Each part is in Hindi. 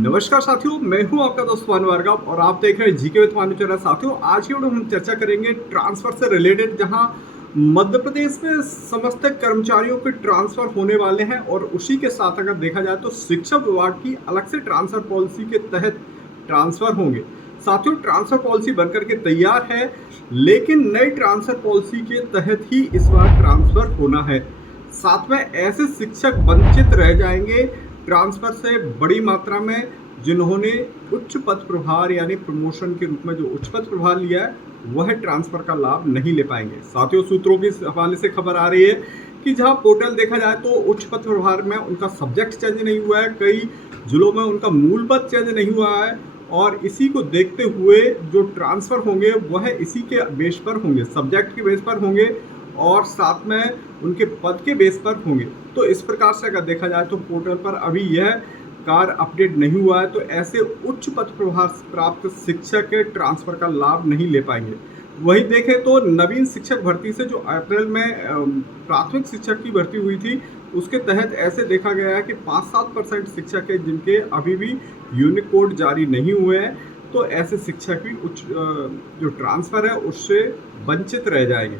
नमस्कार साथियों, मैं हूं आपका दोस्त भानु भार्गव और आप देख रहे हैं जीके विद भानु चैनल। साथियों, आज की वीडियो हम चर्चा करेंगे ट्रांसफर से रिलेटेड, जहां मध्य प्रदेश में समस्त कर्मचारियों के ट्रांसफर होने वाले हैं और उसी के साथ अगर देखा जाए तो शिक्षा विभाग की अलग से ट्रांसफर पॉलिसी के तहत ट्रांसफर होंगे। साथियों, ट्रांसफर पॉलिसी बनकर के तैयार है, लेकिन नई ट्रांसफर पॉलिसी के तहत ही इस बार ट्रांसफर होना है। साथ में ऐसे शिक्षक वंचित रह जाएंगे ट्रांसफर से बड़ी मात्रा में, जिन्होंने उच्च पद प्रभार यानी प्रमोशन के रूप में जो उच्च पद प्रभार लिया है, वह ट्रांसफर का लाभ नहीं ले पाएंगे। साथियों, सूत्रों के हवाले से खबर आ रही है कि जहां पोर्टल देखा जाए तो उच्च पद प्रभार में उनका सब्जेक्ट चेंज नहीं हुआ है, कई जिलों में उनका मूल पद चेंज नहीं हुआ है, और इसी को देखते हुए जो ट्रांसफर होंगे वह इसी के बेस पर होंगे, सब्जेक्ट के बेस पर होंगे और साथ में उनके पद के बेस पर होंगे। तो इस प्रकार से अगर देखा जाए तो पोर्टल पर अभी यह कार्य अपडेट नहीं हुआ है, तो ऐसे उच्च पद प्रभार प्राप्त शिक्षक के ट्रांसफर का लाभ नहीं ले पाएंगे। वहीं देखें तो नवीन शिक्षक भर्ती से जो अप्रैल में प्राथमिक शिक्षक की भर्ती हुई थी, उसके तहत ऐसे देखा गया है कि 5-7% शिक्षक है जिनके अभी भी यूनिकोड जारी नहीं हुए हैं, तो ऐसे शिक्षक भी उच्च जो ट्रांसफर है उससे वंचित रह जाएंगे।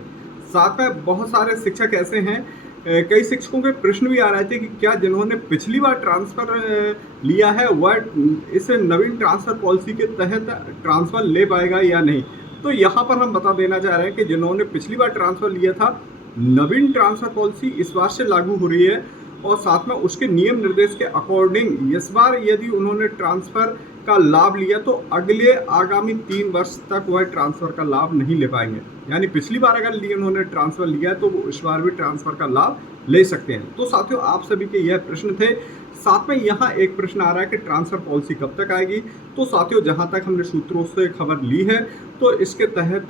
साथ में बहुत सारे शिक्षक ऐसे हैं, कई शिक्षकों के प्रश्न भी आ रहे थे कि क्या जिन्होंने पिछली बार ट्रांसफर लिया है वह इस नवीन ट्रांसफर पॉलिसी के तहत ट्रांसफर ले पाएगा या नहीं। तो यहाँ पर हम बता देना चाह रहे हैं कि जिन्होंने पिछली बार ट्रांसफर लिया था, नवीन ट्रांसफर पॉलिसी इस बार से लागू हो रही है और साथ में उसके नियम निर्देश के अकॉर्डिंग इस बार यदि उन्होंने ट्रांसफर का लाभ लिया तो अगले आगामी 3 वर्ष तक वह ट्रांसफर का लाभ नहीं ले पाएंगे। यानी पिछली बार अगर उन्होंने ट्रांसफर लिया तो वो इस बार भी ट्रांसफर का लाभ ले सकते हैं। तो साथियों, आप सभी के यह प्रश्न थे। साथ में यहाँ एक प्रश्न आ रहा है कि ट्रांसफर पॉलिसी कब तक आएगी। तो साथियों, जहाँ तक हमने सूत्रों से खबर ली है तो इसके तहत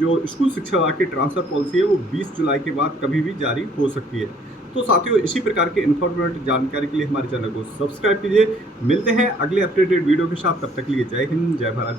जो स्कूल शिक्षा विभाग की ट्रांसफर पॉलिसी है वो 20 जुलाई के बाद कभी भी जारी हो सकती है। तो साथियों, इसी प्रकार के इन्फॉर्मेटिव जानकारी के लिए हमारे चैनल को सब्सक्राइब कीजिए। मिलते हैं अगले अपडेटेड वीडियो के साथ, तब तक के लिए जय हिंद, जय भारत।